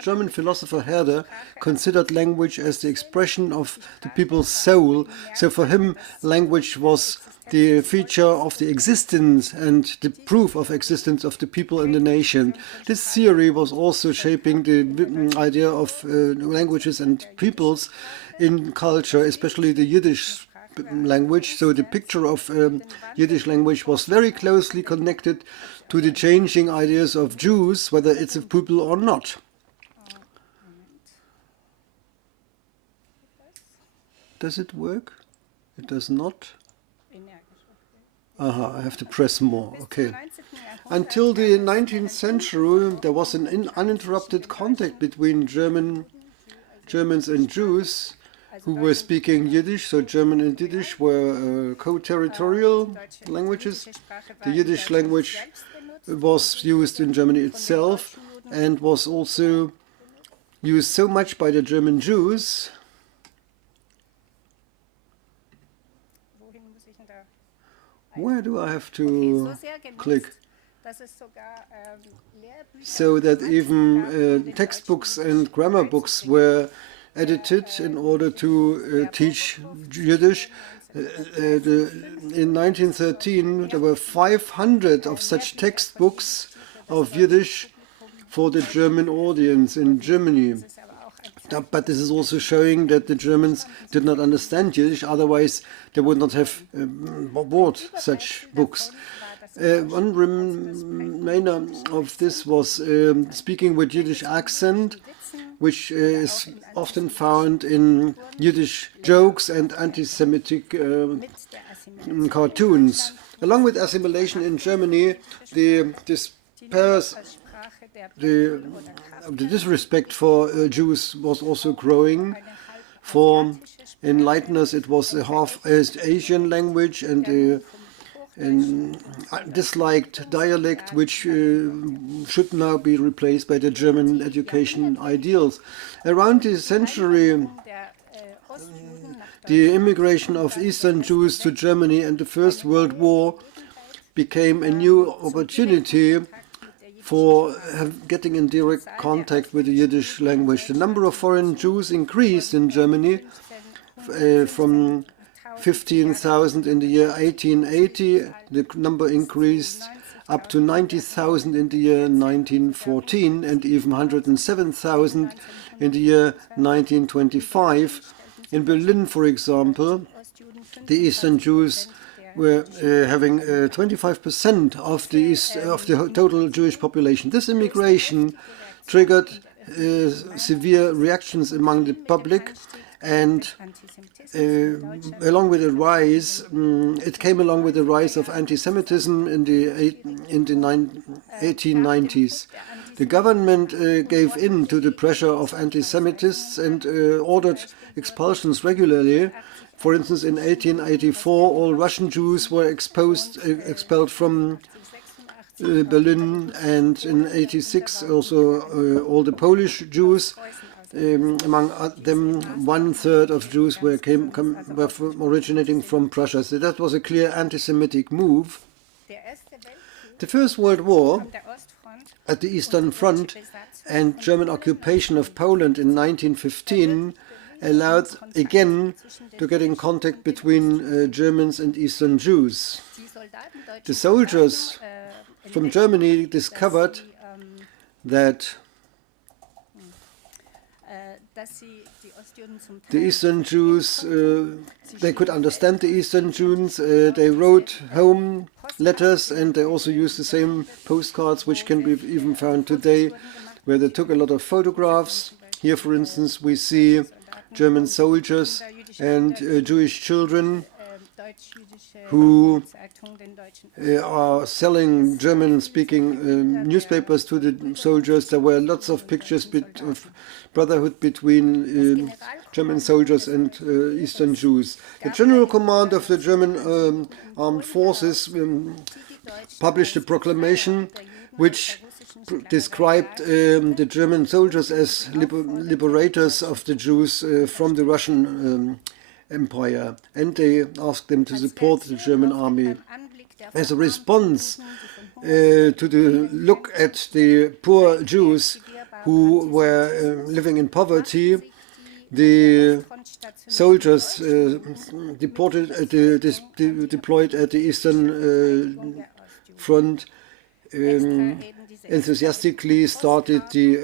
German philosopher Herder considered language as the expression of the people's soul. So for him, language was the feature of the existence and the proof of existence of the people in the nation. This theory was also shaping the idea of languages and peoples in culture, especially the Yiddish language. So the picture of Yiddish language was very closely connected to the changing ideas of Jews, whether it's a people or not. Does it work? It does not? Aha, I have to press more. Okay. Until the 19th century, there was an uninterrupted contact between Germans and Jews who were speaking Yiddish. So German and Yiddish were co-territorial languages. The Yiddish language was used in Germany itself and was also used so much by the German Jews. Where do I have to click? So that even textbooks and grammar books were edited in order to teach Yiddish. In 1913, there were 500 of such textbooks of Yiddish for the German audience in Germany. But this is also showing that the Germans did not understand Yiddish, otherwise they would not have bought such books. One remainder of this was speaking with Yiddish accent, which is often found in Yiddish jokes and anti-Semitic cartoons. Along with assimilation in Germany, the disrespect for Jews was also growing. For enlighteners, it was a half Asian language and disliked dialect, which should now be replaced by the German education ideals. Around the century, the immigration of Eastern Jews to Germany and the First World War became a new opportunity for getting in direct contact with the Yiddish language. The number of foreign Jews increased in Germany from 15,000 in the year 1880. The number increased up to 90,000 in the year 1914 and even 107,000 in the year 1925. In Berlin, for example, the Eastern Jews were having 25% of the total Jewish population. This immigration triggered severe reactions among the public, and along with the rise, it came along with the rise of anti-Semitism in the 1890s. The government gave in to the pressure of anti-Semitists and ordered expulsions regularly. For instance, in 1884, all Russian Jews were expelled from Berlin, and in 1886 also all the Polish Jews. Among them, 1/3 of Jews were originating from Prussia. So that was a clear anti-Semitic move. The First World War at the Eastern Front and German occupation of Poland in 1915 allowed again to get in contact between Germans and Eastern Jews. The soldiers from Germany discovered that the Eastern Jews, they could understand the Eastern Jews, they wrote home letters, and they also used the same postcards, which can be even found today, where they took a lot of photographs. Here, for instance, we see German soldiers and Jewish children who are selling German-speaking newspapers to the soldiers. There were lots of pictures of brotherhood between German soldiers and Eastern Jews. The General Command of the German Armed Forces published a proclamation which described the German soldiers as liberators of the Jews from the Russian Empire, and they asked them to support the German army. As a response to the look at the poor Jews, who were living in poverty. The soldiers deployed at the Eastern Front enthusiastically started the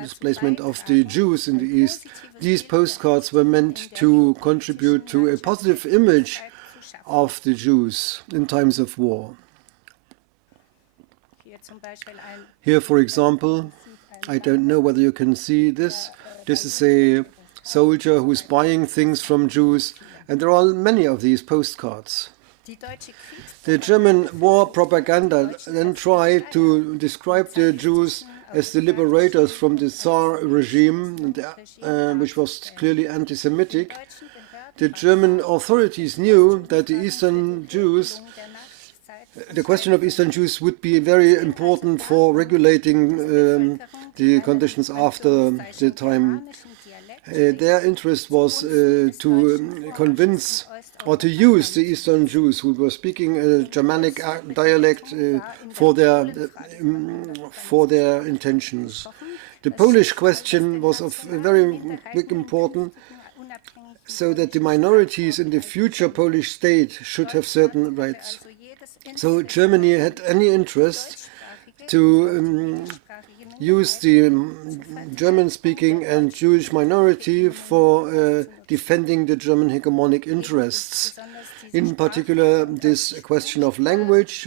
displacement of the Jews in the East. These postcards were meant to contribute to a positive image of the Jews in times of war. Here, for example, I don't know whether you can see this. This is a soldier who's buying things from Jews, and there are many of these postcards. The German war propaganda then tried to describe the Jews as the liberators from the Tsar regime, which was clearly anti-Semitic. The German authorities knew that the Eastern Jews, the question of Eastern Jews would be very important for regulating the conditions after the time. Their interest was to convince or to use the Eastern Jews who were speaking a Germanic dialect for their intentions. The Polish question was of very big importance, so that the minorities in the future Polish state should have certain rights. So Germany had any interest to use the German-speaking and Jewish minority for defending the German hegemonic interests. In particular, this question of language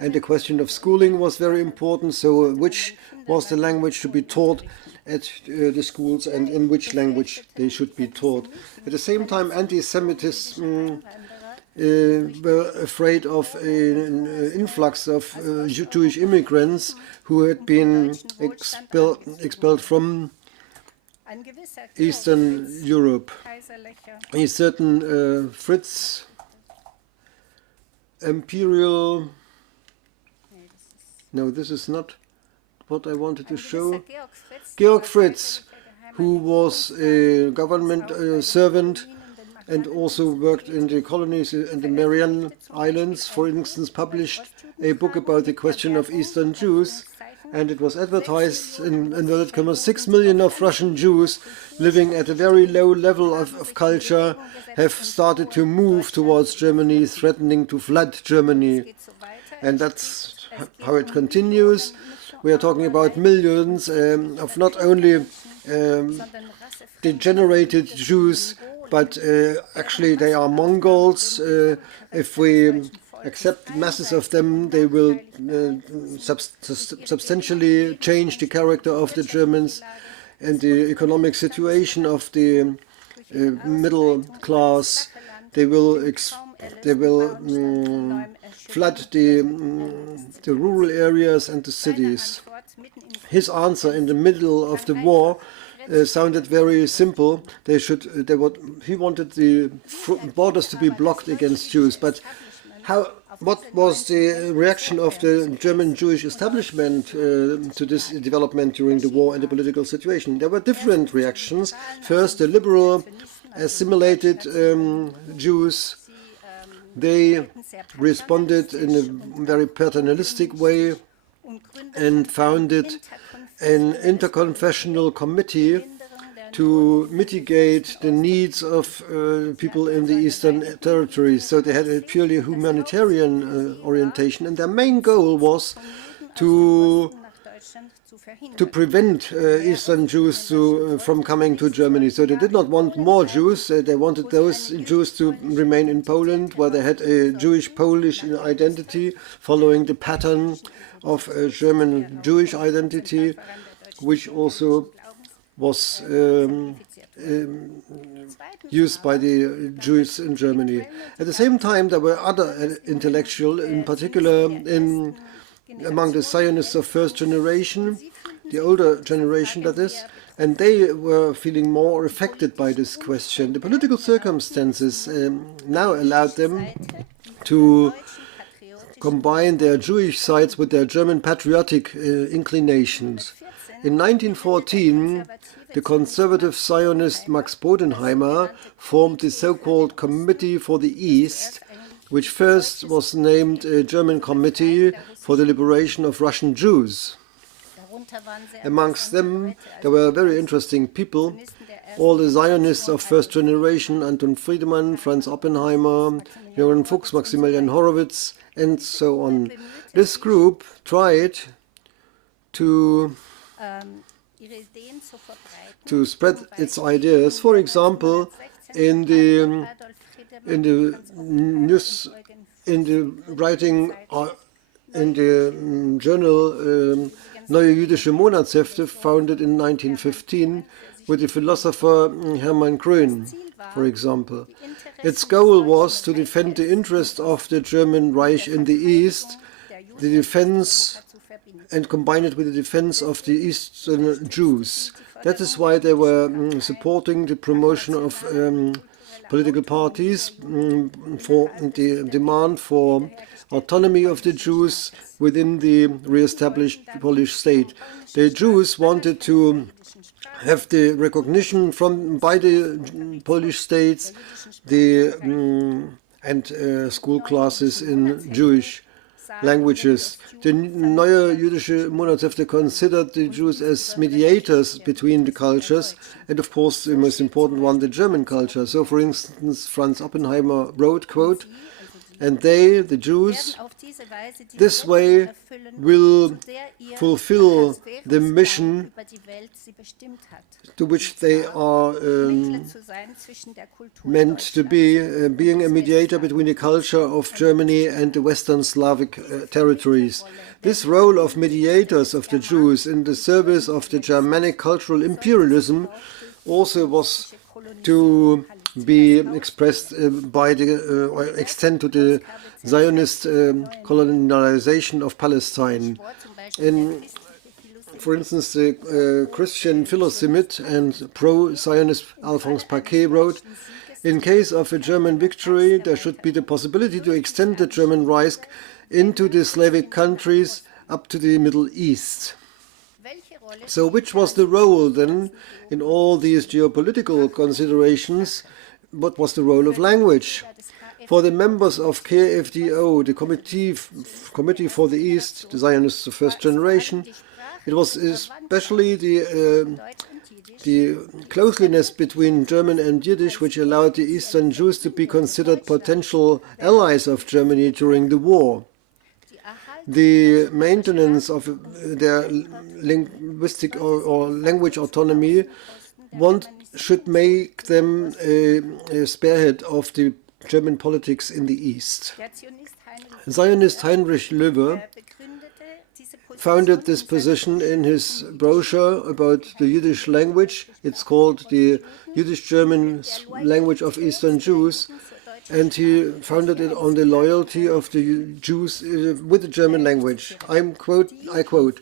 and the question of schooling was very important. So which was the language to be taught at the schools and in which language they should be taught. At the same time, anti-Semites were afraid of an influx of Jewish immigrants who had been expelled from Eastern Europe. A certain Fritz Imperial, no, this is not what I wanted to show. Georg Fritz, who was a government servant and also worked in the colonies and the Marian Islands, for instance, published a book about the question of Eastern Jews, and it was advertised in inverted commas, 6 million of Russian Jews living at a very low level of culture have started to move towards Germany, threatening to flood Germany. And that's how it continues. We are talking about millions of not only degenerated Jews, but actually they are Mongols. If we accept masses of them, they will substantially change the character of the Germans and the economic situation of the middle class. They will flood the rural areas and the cities. His answer in the middle of the war sounded very simple. He wanted the borders to be blocked against Jews. But what was the reaction of the German Jewish establishment to this development during the war and the political situation? There were different reactions. First, the liberal assimilated Jews, they responded in a very paternalistic way and founded an interconfessional committee to mitigate the needs of people in the Eastern territories. So they had a purely humanitarian orientation, and their main goal was to prevent Eastern Jews from coming to Germany. So they did not want more Jews. They wanted those Jews to remain in Poland, where they had a Jewish-Polish identity, following the pattern of a German Jewish identity, which also was used by the Jews in Germany. At the same time, there were other intellectuals, in particular among the Zionists of first generation, the older generation that is, and they were feeling more affected by this question. The political circumstances now allowed them to combine their Jewish sides with their German patriotic inclinations. In 1914, the conservative Zionist Max Bodenheimer formed the so-called Committee for the East, which first was named a German Committee for the Liberation of Russian Jews. Amongst them, there were very interesting people, all the Zionists of first generation, Anton Friedemann, Franz Oppenheimer, Johann Fuchs, Maximilian Horowitz, and so on. This group tried to spread its ideas. For example, in the news, in the writing, in the journal Neue Jüdische Monatshefte, founded in 1915, with the philosopher Hermann Grön, for example. Its goal was to defend the interest of the German Reich in the East, the defense, and combine it with the defense of the Eastern Jews. That is why they were supporting the promotion of political parties for the demand for autonomy of the Jews within the re-established Polish state. The Jews wanted to have the recognition by the Polish states, and school classes in Jewish languages. The Neue Jüdische Monatshefte considered the Jews as mediators between the cultures, and of course the most important one, the German culture. So, for instance, Franz Oppenheimer wrote, quote, "And they, the Jews, this way will fulfill the mission to which they are meant to be, being a mediator between the culture of Germany and the Western Slavic territories. This role of mediators of the Jews in the service of the Germanic cultural imperialism also was to be expressed by the or extend to the Zionist colonization of Palestine. For instance, the Christian philosopher and pro-Zionist Alphonse Paquet wrote, "In case of a German victory, there should be the possibility to extend the German Reich into the Slavic countries up to the Middle East." So which was the role then in all these geopolitical considerations? What was the role of language? For the members of KFDO, the Committee for the East, the Zionists of first generation, it was especially the closeness between German and Yiddish which allowed the Eastern Jews to be considered potential allies of Germany during the war. The maintenance of their linguistic or language autonomy should make them a spearhead of the German politics in the East. Zionist Heinrich Löwe founded this position in his brochure about the Yiddish language. It's called the Yiddish-German language of Eastern Jews, and he founded it on the loyalty of the Jews with the German language. I quote,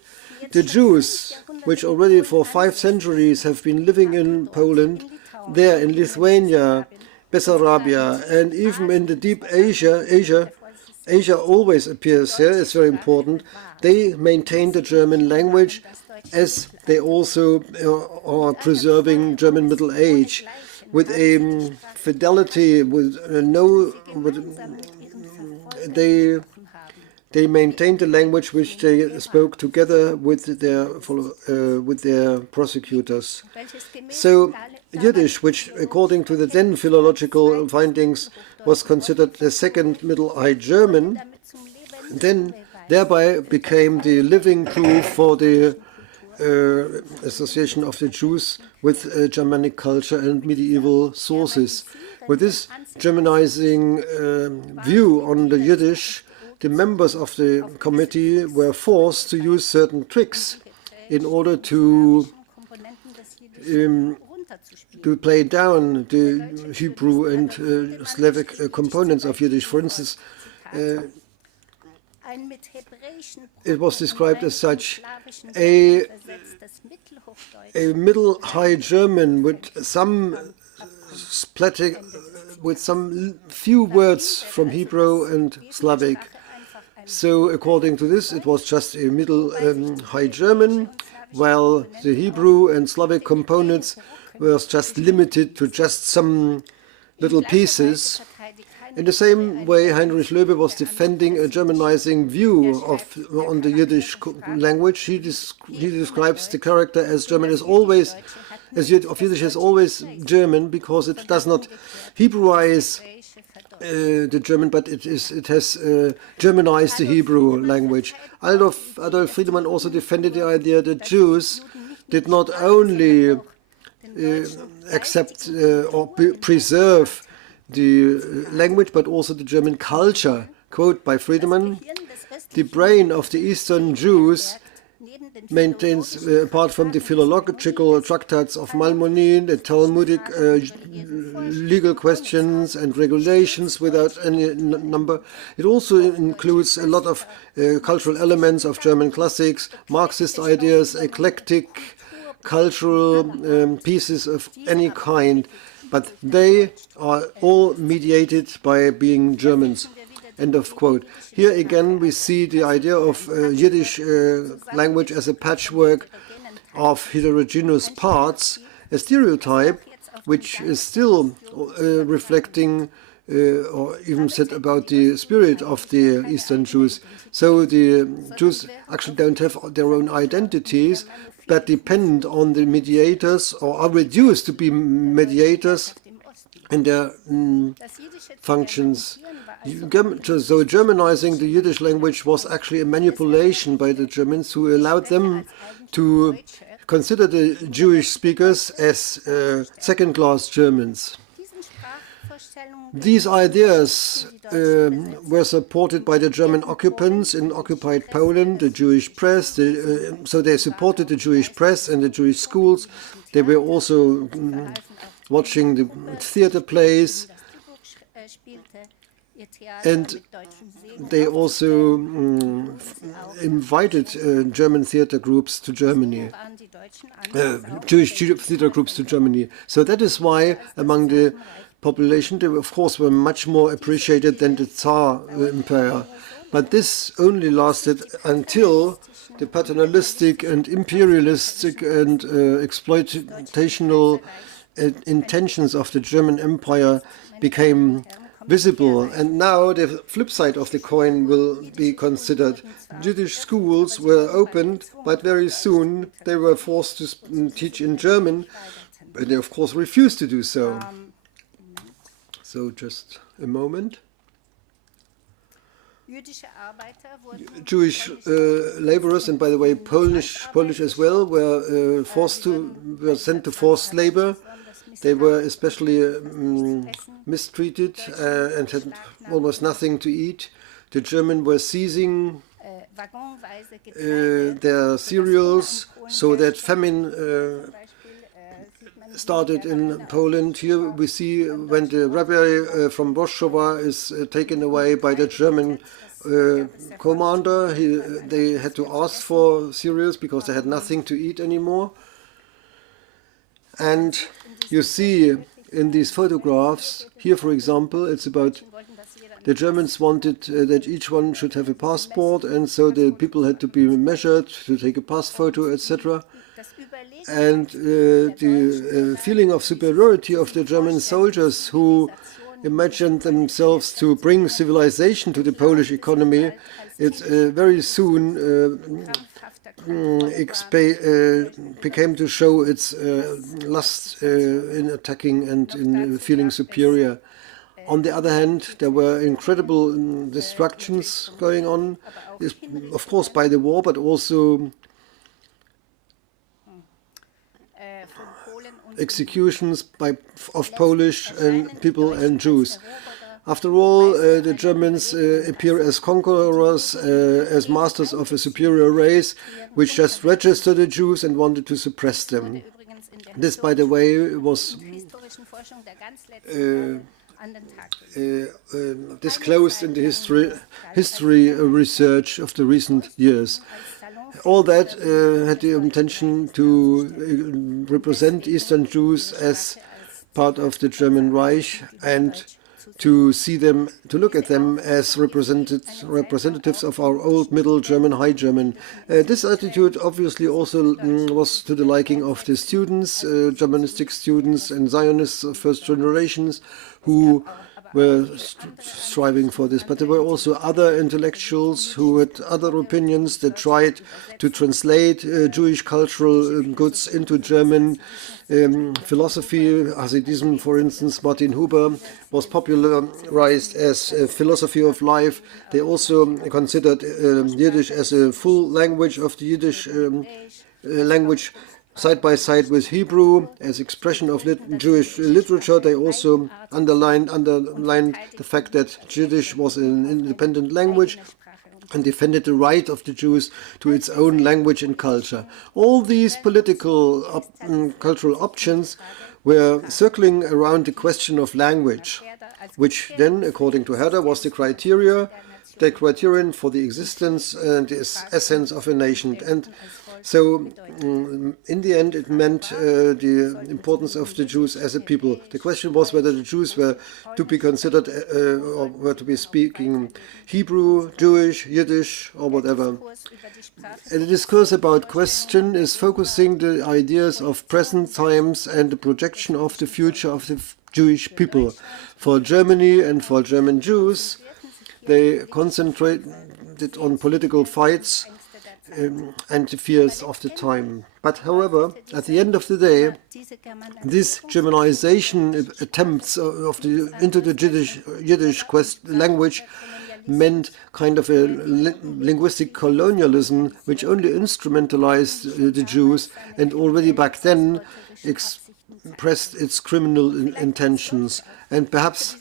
"The Jews, which already for 5 centuries have been living in Poland, there in Lithuania, Bessarabia, and even in the deep Asia always appears here, it's very important, they maintain the German language as they also are preserving German Middle Age with a fidelity, they maintained the language which they spoke together with their prosecutors." So Yiddish, which according to the then philological findings was considered the second Middle High German, then thereby became the living proof for the association of the Jews with Germanic culture and medieval sources. With this Germanizing view on the Yiddish, the members of the committee were forced to use certain tricks in order to play down the Hebrew and Slavic components of Yiddish. For instance, it was described as such: a Middle High German with some few words from Hebrew and Slavic. So according to this, it was just a Middle High German, while the Hebrew and Slavic components were just limited to just some little pieces. In the same way, Heinrich Löbe was defending a Germanizing view on the Yiddish language. He describes the character as German is always, of Yiddish is always German, because it does not Hebrewize the German, but it has Germanized the Hebrew language. Adolf Friedemann also defended the idea that Jews did not only accept or preserve the language, but also the German culture. Quote by Friedemann: "The brain of the Eastern Jews maintains, apart from the philological tractates of Maimonides, the Talmudic legal questions and regulations without any number. It also includes a lot of cultural elements of German classics, Marxist ideas, eclectic cultural pieces of any kind, but they are all mediated by being Germans." End of quote. Here again we see the idea of Yiddish language as a patchwork of heterogeneous parts, a stereotype which is still reflecting or even said about the spirit of the Eastern Jews. So the Jews actually don't have their own identities, but depend on the mediators, or are reduced to be mediators in their functions. So Germanizing the Yiddish language was actually a manipulation by the Germans, who allowed them to consider the Jewish speakers as second-class Germans. These ideas were supported by the German occupants in occupied Poland, the Jewish press. So they supported the Jewish press and the Jewish schools. They were also watching the theater plays, and they also invited German theater groups to Germany, Jewish theater groups to Germany. So that is why among the population they, of course, were much more appreciated than the Tsar Empire. But this only lasted until the paternalistic and imperialistic and exploitational intentions of the German Empire became visible. And now the flip side of the coin will be considered. Yiddish schools were opened, but very soon they were forced to teach in German, but they of course refused to do so. So just a moment. Jewish laborers, and by the way Polish as well, were sent to forced labor. They were especially mistreated and had almost nothing to eat. The Germans were seizing their cereals, so that famine started in Poland. Here we see when the rabbi from Warsaw is taken away by the German commander. They had to ask for cereals because they had nothing to eat anymore. And you see in these photographs, here for example, it's about the Germans wanted that each one should have a passport, and so the people had to be measured to take a pass photo, etc. And the feeling of superiority of the German soldiers, who imagined themselves to bring civilization to the Polish economy, it very soon became to show its lust in attacking and in feeling superior. On the other hand, there were incredible destructions going on, of course by the war, but also executions of Polish people and Jews. After all, the Germans appear as conquerors, as masters of a superior race, which just registered the Jews and wanted to suppress them. This, by the way, was disclosed in the history research of the recent years. All that had the intention to represent Eastern Jews as part of the German Reich and to see them, to look at them as representatives of our old Middle German, High German. This attitude obviously also was to the liking of the students, Germanistic students and Zionists of first generations, who were striving for this, but there were also other intellectuals who had other opinions that tried to translate Jewish cultural goods into German philosophy. Hasidism, for instance, Martin Huber was popularized as a philosophy of life. They also considered Yiddish as a full language of the Yiddish language, side by side with Hebrew as expression of Jewish literature. They also underlined the fact that Yiddish was an independent language and defended the right of the Jews to its own language and culture. All these political cultural options were circling around the question of language, which then, according to Herder, was the criterion for the existence and the essence of a nation. And so, in the end, it meant the importance of the Jews as a people. The question was whether the Jews were to be considered or were to be speaking Hebrew, Jewish, Yiddish, or whatever. And the discourse about question is focusing the ideas of present times and the projection of the future of the Jewish people. For Germany and for German Jews, they concentrated on political fights and the fears of the time. But however, at the end of the day, this Germanization attempts into the Yiddish language meant kind of a linguistic colonialism which only instrumentalized the Jews and already back then expressed its criminal intentions. And perhaps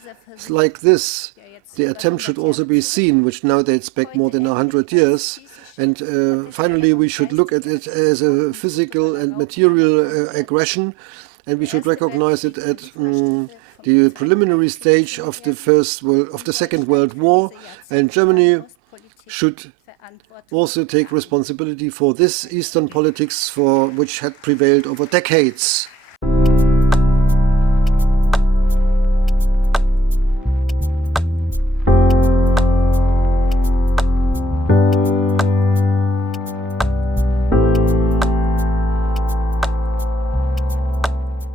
like this, the attempt should also be seen, which now dates back more than 100 years. And finally, we should look at it as a physical and material aggression, and we should recognize it at the preliminary stage of the Second World War. And Germany should also take responsibility for this Eastern politics, for which had prevailed over decades.